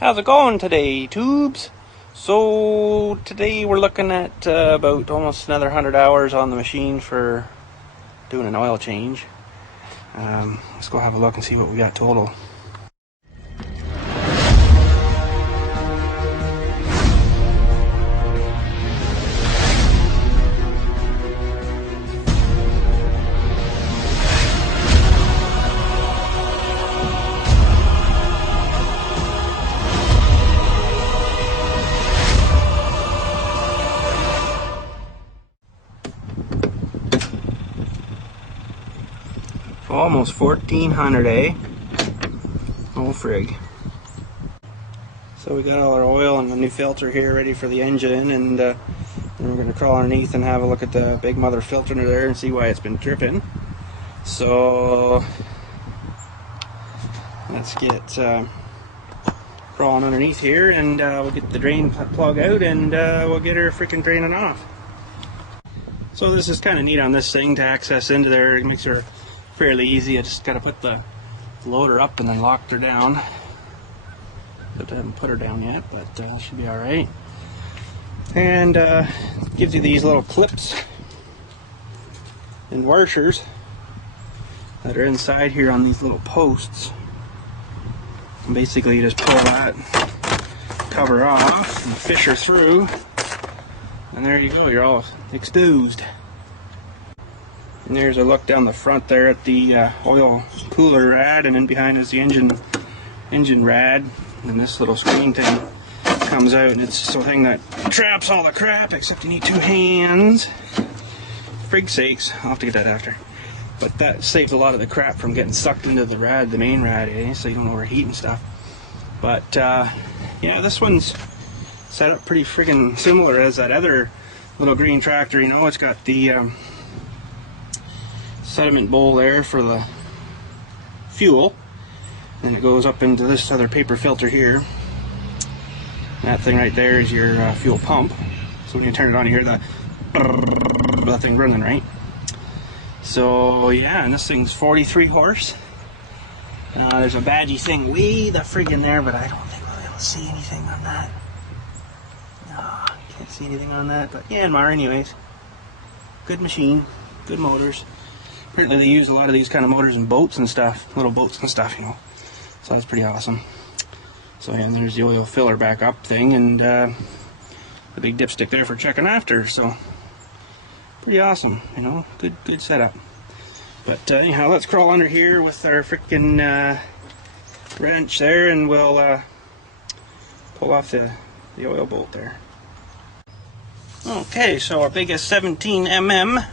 How's it going today, tubes? So today we're looking at about almost another 100 hours on the machine for doing an oil change. Let's go have a look and see what we got total. Almost 1400, eh? Oh frig. So we got all our oil and the new filter here ready for the engine, and then we're going to crawl underneath and have a look at the big mother filter under there and see why it's been dripping. So let's get crawling underneath here, and we'll get the drain plug out, and we'll get her freaking draining off. So this is kind of neat on this thing to access into there. It makes her fairly easy. I just got to put the loader up and then lock her down. But I haven't put her down yet, but should be alright. And gives you these little clips and washers that are inside here on these little posts. And basically you just pull that cover off and fish her through, and there you go, you're all exposed. And there's a look down the front there at the oil cooler rad, and then behind is the engine rad, and this little screen thing comes out, and it's the thing that traps all the crap, except you need two hands. Frig sakes, I'll have to get that after. But that saves a lot of the crap from getting sucked into the rad, the main rad, eh? So you don't overheat and stuff. But yeah, this one's set up pretty friggin' similar as that other little green tractor. You know, it's got the sediment bowl there for the fuel, and it goes up into this other paper filter here. That thing right there is your fuel pump. So when you turn it on, you hear that thing running, right? So yeah, and this thing's 43 horse. There's a badgy thing way the friggin' there, but I don't think we'll be able to see anything on that. No, can't see anything on that, but yeah, Yanmar anyways. Good machine, good motors. Apparently they use a lot of these kind of motors in boats and stuff, little boats and stuff, you know. So that's pretty awesome. So yeah, and there's the oil filler backup thing, and the big dipstick there for checking after. So pretty awesome, you know, good setup. But anyhow, let's crawl under here with our freaking wrench there, and we'll pull off the oil bolt there. Okay, so our biggest 17 mm.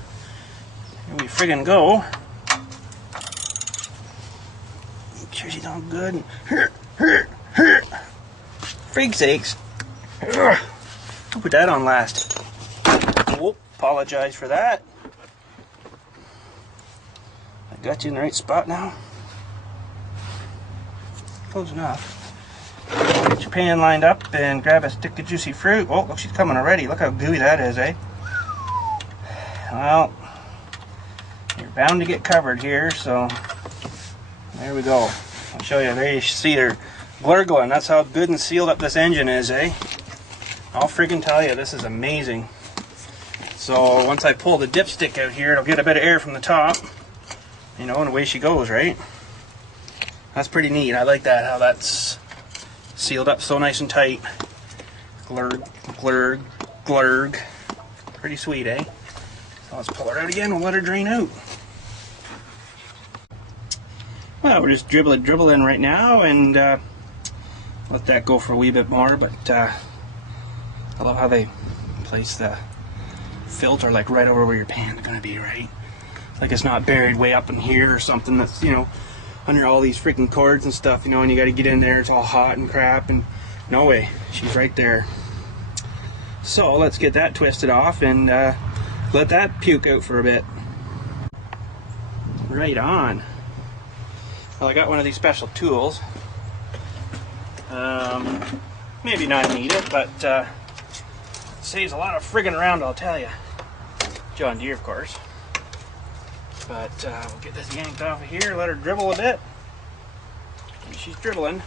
Here we friggin' go. Make sure she's all good. Frig sakes. I'll put that on last. Whoop, apologize for that. I got you in the right spot now. Close enough. Get your pan lined up and grab a stick of juicy fruit. Oh, look, she's coming already. Look how gooey that is, eh? Well, you're bound to get covered here, so there we go. I'll show you. There you see her gurgling. That's how good and sealed up this engine is, eh? I'll freaking tell you, this is amazing. So once I pull the dipstick out here, it'll get a bit of air from the top, you know, and away she goes, right? That's pretty neat. I like that, how that's sealed up so nice and tight. Glurg, glurg, glurg. Pretty sweet, eh? So let's pull her out again and let her drain out. Well, we're just dribbling right now, and let that go for a wee bit more. But I love how they place the filter like right over where your pan's gonna be, right? Like it's not buried way up in here or something that's, you know, under all these freaking cords and stuff, you know, and you got to get in there, it's all hot and crap, and no way, she's right there. So let's get that twisted off and let that puke out for a bit. Right on. Well, I got one of these special tools. Maybe not need it, but it saves a lot of friggin' around, I'll tell you. John Deere, of course. But we'll get this yanked off of here, let her dribble a bit. And she's dribbling.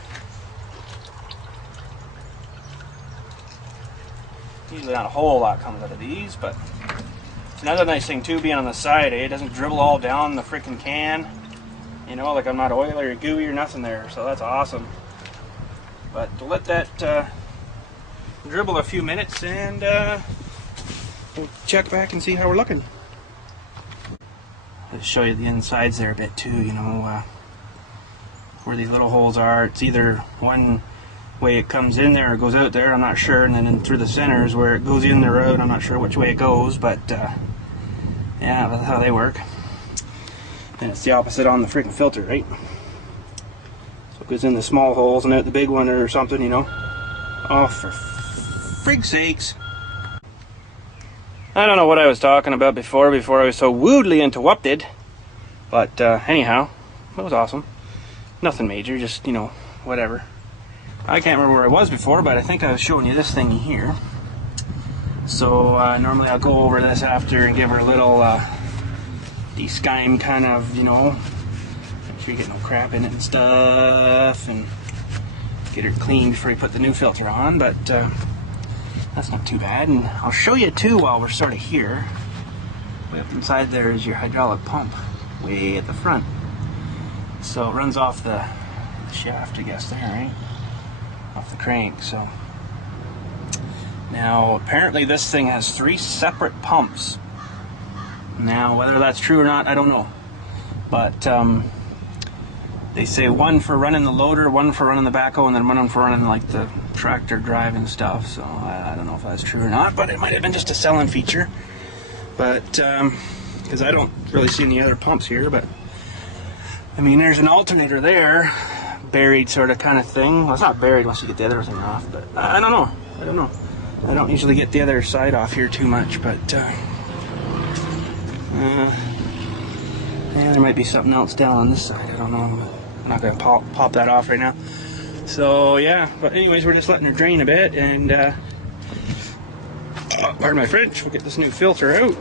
Usually not a whole lot comes out of these, but it's another nice thing too, being on the side, eh? It doesn't dribble all down the freaking can. You know, like I'm not oily or gooey or nothing there, so that's awesome. But to let that dribble a few minutes, and we'll check back and see how we're looking. Let's show you the insides there a bit too, you know, where these little holes are. It's either one way it comes in there or goes out there, I'm not sure, and then in through the center is where it goes in the road. I'm not sure which way it goes, but yeah, that's how they work. And it's the opposite on the freaking filter, right? So it goes in the small holes and out the big one or something, you know. Oh, for frig's sakes. I don't know what I was talking about before I was so rudely interrupted, but anyhow, that was awesome. Nothing major, just, you know, whatever. I can't remember where I was before, but I think I was showing you this thing here. So normally I'll go over this after and give her a little de-skime kind of, you know, make sure you get no crap in it and stuff, and get her clean before you put the new filter on, but that's not too bad. And I'll show you too while we're sort of here. Way up inside there is your hydraulic pump, way at the front. So it runs off the shaft, I guess, there, right? Off the crank. So now apparently this thing has 3 separate pumps. Now whether that's true or not, I don't know. But they say one for running the loader, one for running the backhoe, and then one for running like the tractor drive and stuff. So I don't know if that's true or not, but it might have been just a selling feature. But because I don't really see any other pumps here, but I mean, there's an alternator there, buried sort of kind of thing. Well, it's not buried once you get the other thing off, but I don't know. I don't usually get the other side off here too much, but yeah, there might be something else down on this side. I don't know. I'm not going to pop that off right now. So yeah, but anyways, we're just letting her drain a bit, and pardon my French, we'll get this new filter out.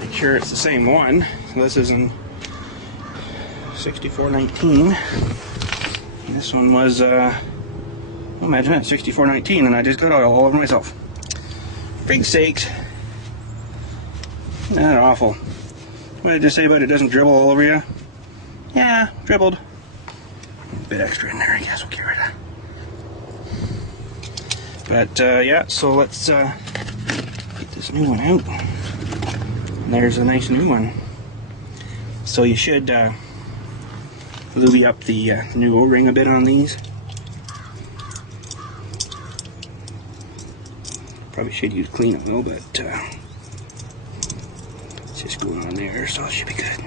Make sure it's the same one. So this is in 6419. And this one was, imagine that, 6419, and I just got it all over myself. Frig sakes. Isn't that awful? What did I just say about it doesn't dribble all over you? Yeah, dribbled. A bit extra in there, I guess we'll get rid of. But yeah, so let's get this new one out. And there's a nice new one. So you should lube up the new O-ring a bit on these. Probably should use clean oil, but it's just going on there, so it should be good.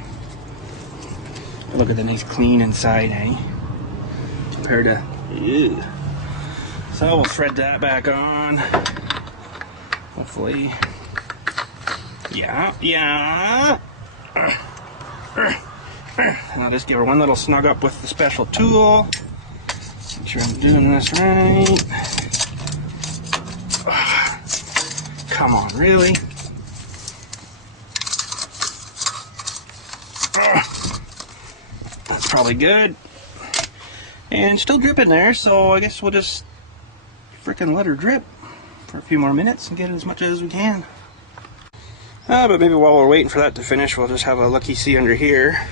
Look at the nice clean inside, eh? Compared to, ew. So we'll thread that back on. Hopefully. Yeah. And I'll just give her one little snug up with the special tool. Make sure I'm doing this right. Come on, really? That's probably good. And still dripping there, so I guess we'll just freaking let her drip for a few more minutes and get as much as we can. But maybe while we're waiting for that to finish, we'll just have a looky-see under here.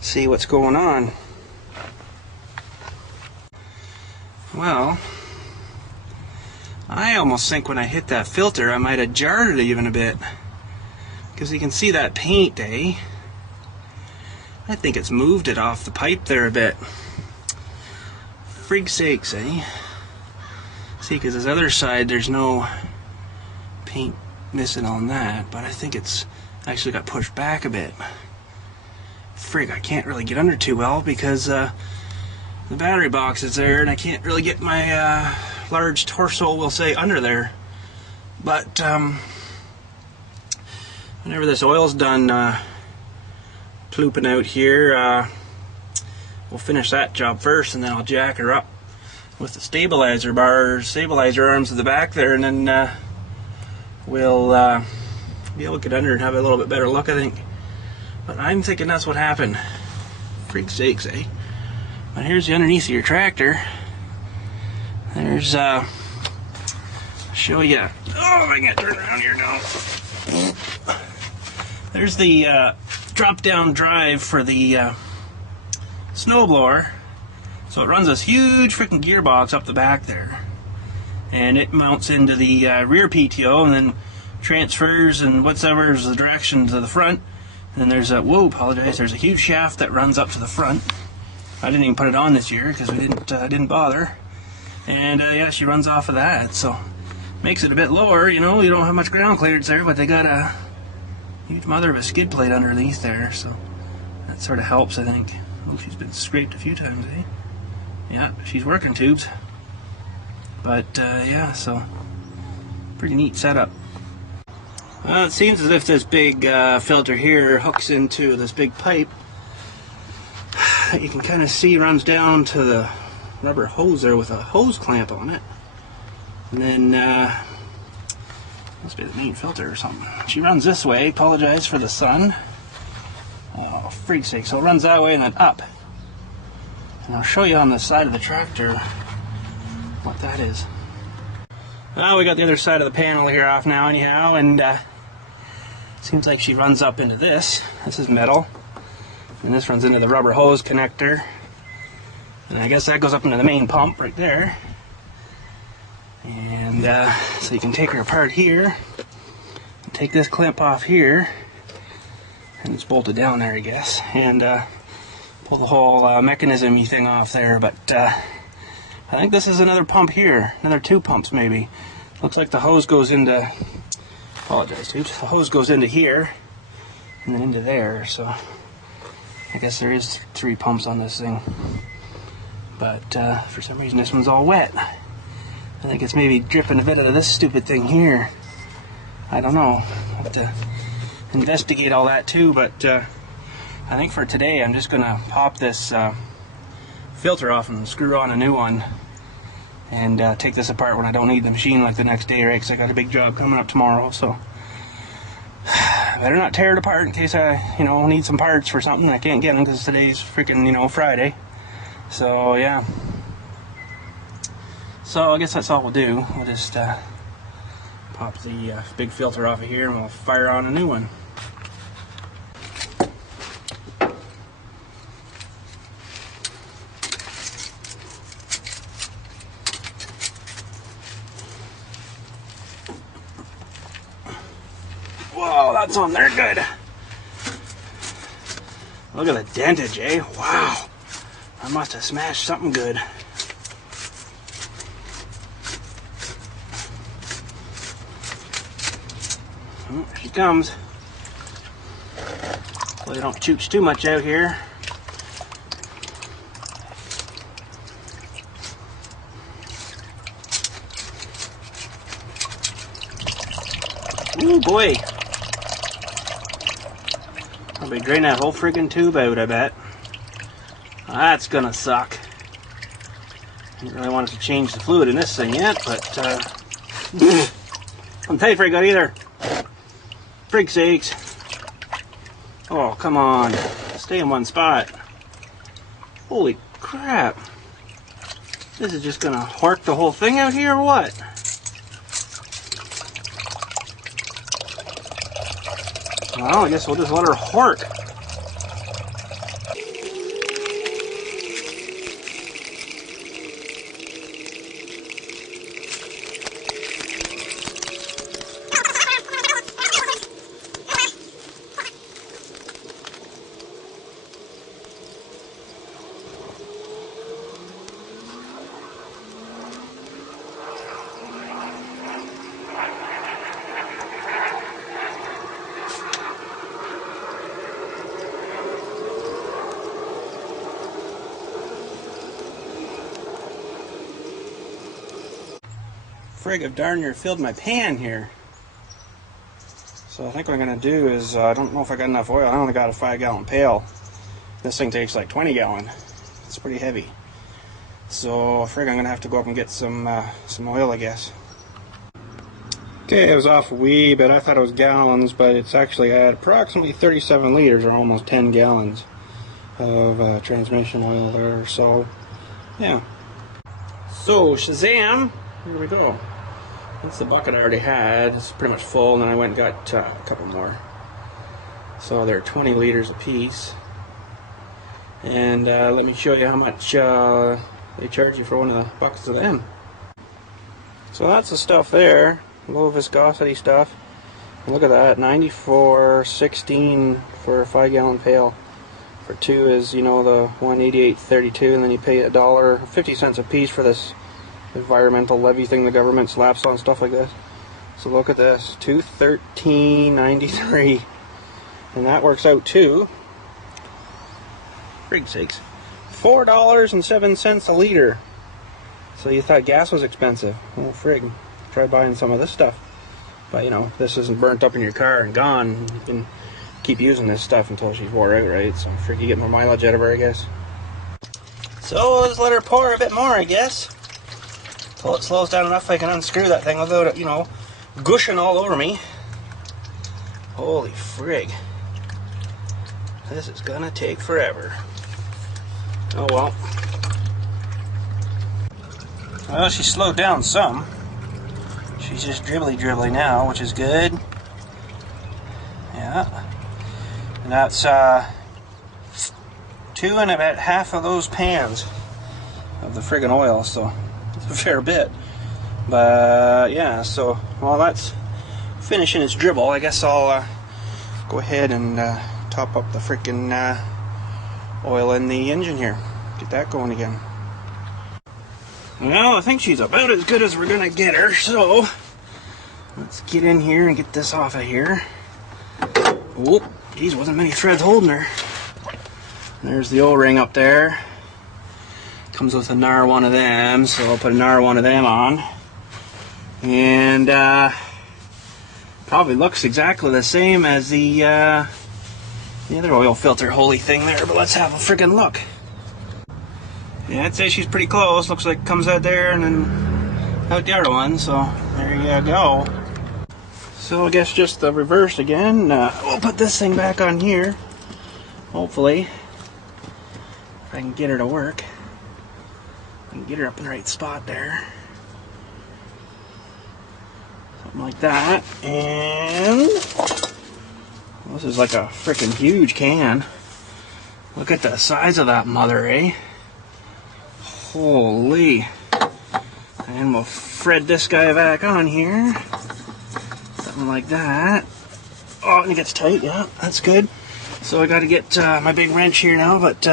See what's going on. Well, I almost think when I hit that filter I might have jarred it even a bit, because you can see that paint, eh? I think it's moved it off the pipe there a bit. Frig sakes, eh? See, because this other side there's no paint missing on that, but I think it's actually got pushed back a bit. Frig, I can't really get under too well because the battery box is there and I can't really get my large torso, we'll say, under there. But whenever this oil's done plooping out here, we'll finish that job first, and then I'll jack her up with the stabilizer arms at the back there, and then we'll be able to get under and have a little bit better look, I think. But I'm thinking that's what happened. Frig sakes, eh? But here's the underneath of your tractor. There's show you. Oh, I can turn around here now. There's the drop-down drive for the snowblower. So it runs this huge freaking gearbox up the back there, and it mounts into the rear PTO, and then transfers and whatever is the direction to the front. And then there's a there's a huge shaft that runs up to the front. I didn't even put it on this year because we didn't bother. And yeah, she runs off of that, so makes it a bit lower. You know, you don't have much ground clearance there, but they got a huge mother of a skid plate underneath there, so that sort of helps, I think. Oh, she's been scraped a few times, eh? Yeah, she's working tubes. But yeah, so pretty neat setup. Well, it seems as if this big filter here hooks into this big pipe that you can kind of see runs down to the rubber hose there with a hose clamp on it. And then must be the main filter or something. She runs this way. Apologize for the sun. Oh, freak's sake. So it runs that way and then up. And I'll show you on the side of the tractor what that is. Well, we got the other side of the panel here off now anyhow, and seems like she runs up into this. This is metal. And this runs into the rubber hose connector. And I guess that goes up into the main pump right there. And so you can take her apart here, take this clamp off here, and it's bolted down there, I guess, and pull the whole mechanism-y thing off there. But I think this is another pump here, another 2 pumps maybe. Looks like the hose goes into, apologize tubes, the hose goes into here, and then into there, so I guess there is 3 pumps on this thing. But for some reason this one's all wet. I think it's maybe dripping a bit out of this stupid thing here. I don't know. I'll have to investigate all that too, but I think for today I'm just gonna pop this filter off and screw on a new one, and take this apart when I don't need the machine like the next day, right? Because I got a big job coming up tomorrow, so I better not tear it apart in case I, need some parts for something. I can't get them because today's freaking, Friday. So yeah. So I guess that's all we'll do. We'll just pop the big filter off of here and we'll fire on a new one. Whoa, that's on there good. Look at the dentage, eh? Wow. I must have smashed something good. Oh, here she comes. Hopefully don't chooch too much out here. Ooh boy. I'll be draining that whole friggin' tube out, I bet. That's gonna suck. Didn't really want to change the fluid in this thing yet, but I'm paying for it good either. Frig sakes. Oh, come on. Stay in one spot. Holy crap. This is just gonna hork the whole thing out here or what? Well, I guess we'll just let her hork. Frig, I've darn near filled my pan here. So I think what I'm going to do is, I don't know if I got enough oil. I only got a 5-gallon pail. This thing takes like 20 gallon. It's pretty heavy. So frig, I'm going to have to go up and get some oil, I guess. Okay, it was off a wee bit. I thought it was gallons, but it's actually, I had approximately 37 liters or almost 10 gallons of transmission oil there. So yeah. So Shazam! Here we go. That's the bucket I already had. It's pretty much full, and then I went and got a couple more. So they're 20 liters a piece. And let me show you how much they charge you for one of the buckets of them. So that's the stuff there, low viscosity stuff. Look at that, $94.16 for a 5-gallon pail. For two is, you know, the $188.32, and then you pay $1.50 a piece for this environmental levy thing the government slaps on stuff like this. So look at this, $213.93, and that works out to, frig sakes, $4.07 a liter. So you thought gas was expensive? Oh frig! Try buying some of this stuff. But you know, this isn't burnt up in your car and gone. You can keep using this stuff until she's wore out, right? So frig, you get more mileage out of her, I guess. So let's let her pour a bit more, I guess. Until it slows down enough I can unscrew that thing without it, you know, gushing all over me. Holy frig. This is gonna take forever. Oh well. Well, she slowed down some. She's just dribbly now, which is good. Yeah. And that's 2 and about half of those pans of the friggin' oil, so it's a fair bit. But yeah, so while that's finishing its dribble, I guess I'll go ahead and top up the frickin' oil in the engine here. Get that going again. Well, I think she's about as good as we're gonna get her, so let's get in here and get this off of here. Oh, geez, wasn't many threads holding her. There's the O-ring up there. Comes with a NAR one of them, so I'll put a NAR one of them on. And probably looks exactly the same as the other oil filter holy thing there, but let's have a friggin' look. Yeah, I'd say she's pretty close. Looks like it comes out there and then out the other one, so there you go. So I guess just the reverse again. We'll put this thing back on here. Hopefully, if I can get her to work. I can get her up in the right spot there. Something like that. And this is like a freaking huge can. Look at the size of that mother, eh? Holy. And we'll thread this guy back on here. Something like that. Oh, and it gets tight, yeah, that's good. So I gotta get my big wrench here now, but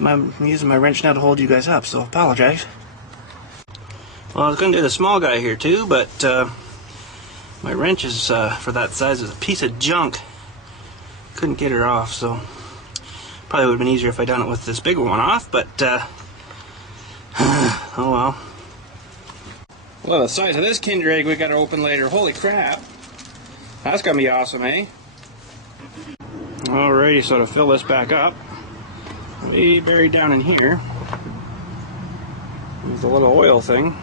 I'm using my wrench now to hold you guys up, so apologize. Well, I was gonna do the small guy here too, but my wrench is, for that size, is a piece of junk. Couldn't get her off, so probably would have been easier if I done it with this bigger one off, but oh well. Well, the size of this Kinder Egg we got to open later. Holy crap. That's going to be awesome, eh? Alrighty, so to fill this back up, we buried down in here is the little oil thing.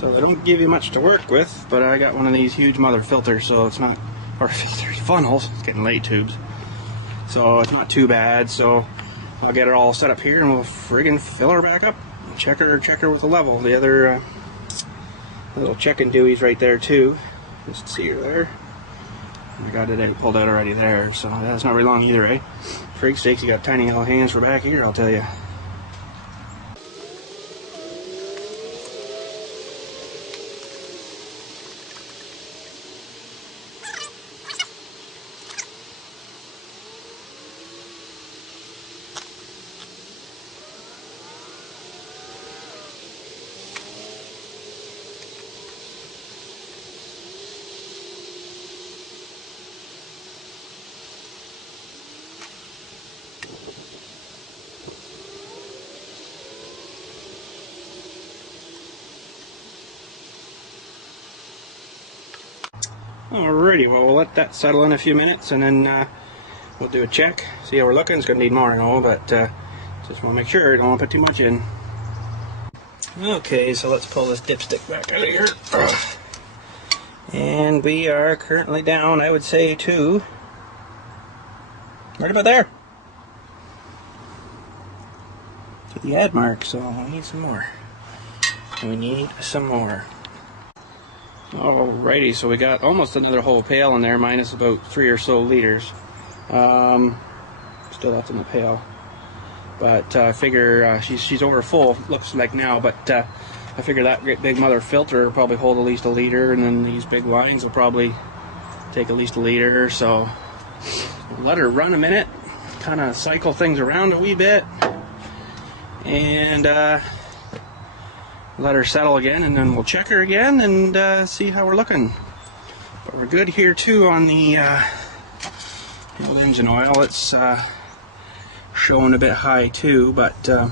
So they don't give you much to work with, but I got one of these huge mother filters, so it's not, or filters, funnels, it's getting late tubes. So it's not too bad, so I'll get it all set up here and we'll friggin' fill her back up. Check her with the level. The other little checking dewey's right there too. Just see her there. I got it pulled out already there, so that's not very long either, eh? Frig sakes, you got tiny little hands for back here, I'll tell you. Alrighty, well we'll let that settle in a few minutes and then we'll do a check, see how we're looking. It's going to need more and all, but just want to make sure, don't want to put too much in. Okay, so let's pull this dipstick back out of here. And we are currently down, I would say, to right about there. To the ad mark, so we need some more. We need some more. Alrighty, so we got almost another whole pail in there, minus about 3 or so liters. Still lots in the pail, but I figure she's over full, looks like now, but I figure that great big mother filter will probably hold at least a liter, and then these big lines will probably take at least a liter, so we'll let her run a minute, kind of cycle things around a wee bit, and let her settle again, and then we'll check her again and see how we're looking. But we're good here too on the old engine oil. It's showing a bit high too, but I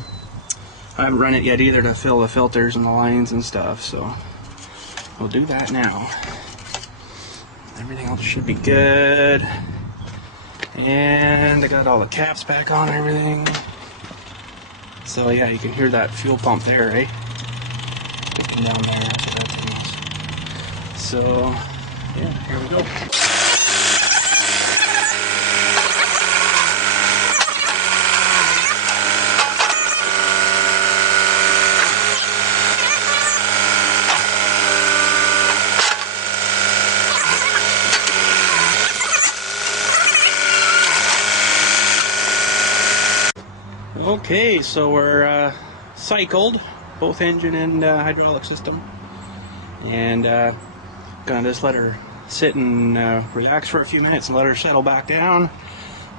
haven't run it yet either to fill the filters and the lines and stuff, so we'll do that now. Everything else should be good, and I got all the caps back on and everything. So yeah, you can hear that fuel pump there, right? Down there, that's what that thing is. So, yeah, here we go. Okay, so we're cycled, both engine and hydraulic system, and gonna just let her sit and relax for a few minutes and let her settle back down.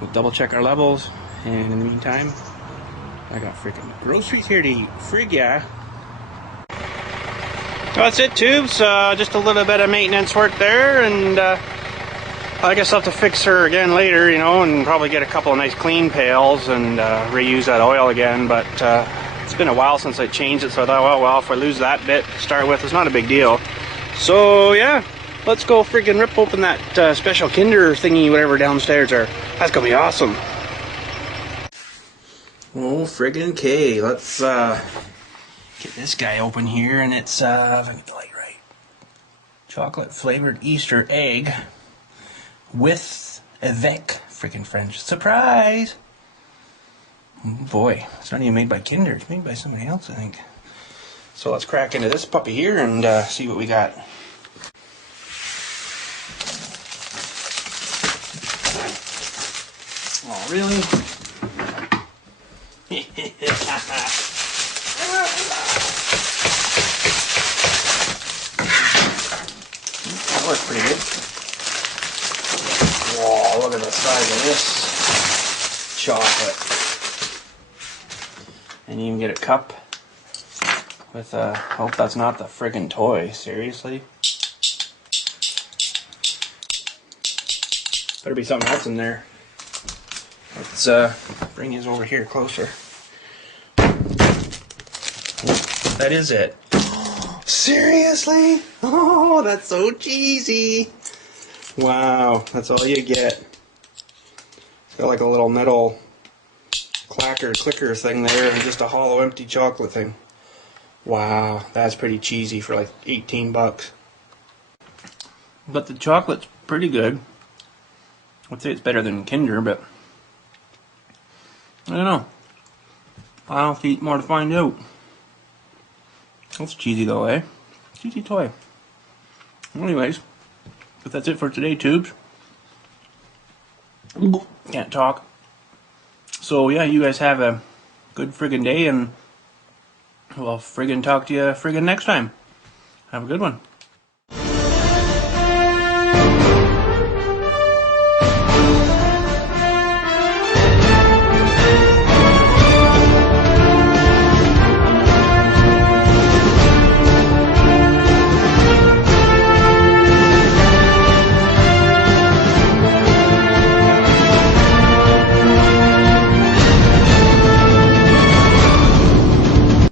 We'll double check our levels, and in the meantime I got freaking groceries here to eat. Frig yeah. That's it, tubes. Just a little bit of maintenance work there, and I guess I'll have to fix her again later, you know, and probably get a couple of nice clean pails and reuse that oil again, but it's been a while since I changed it, so I thought, well, if I lose that bit to start with, it's not a big deal. So, yeah, let's go friggin' rip open that special Kinder thingy, whatever, downstairs there. That's gonna be awesome. Oh, friggin' K. Let's get this guy open here, and it's, if I get the light right, chocolate flavored Easter egg with avec friggin' French surprise. Boy, it's not even made by Kinder, it's made by somebody else, I think. So let's crack into this puppy here and see what we got. Oh, really? That looks pretty good. Whoa, look at the size of this chocolate. And you can get a cup with a, hope that's not the friggin' toy, seriously. Better be something else in there. Let's bring these over here closer. That is it. Seriously? Oh, that's so cheesy. Wow, that's all you get. It's got like a little metal clicker thing there and just a hollow empty chocolate thing. Wow, that's pretty cheesy for like 18 bucks. But the chocolate's pretty good. I'd say it's better than Kinder, but I don't know. I'll have to eat more to find out. That's cheesy though, eh? Cheesy toy. Anyways, but that's it for today, tubes. Can't talk. So yeah, you guys have a good friggin' day, and we'll friggin' talk to you friggin' next time. Have a good one.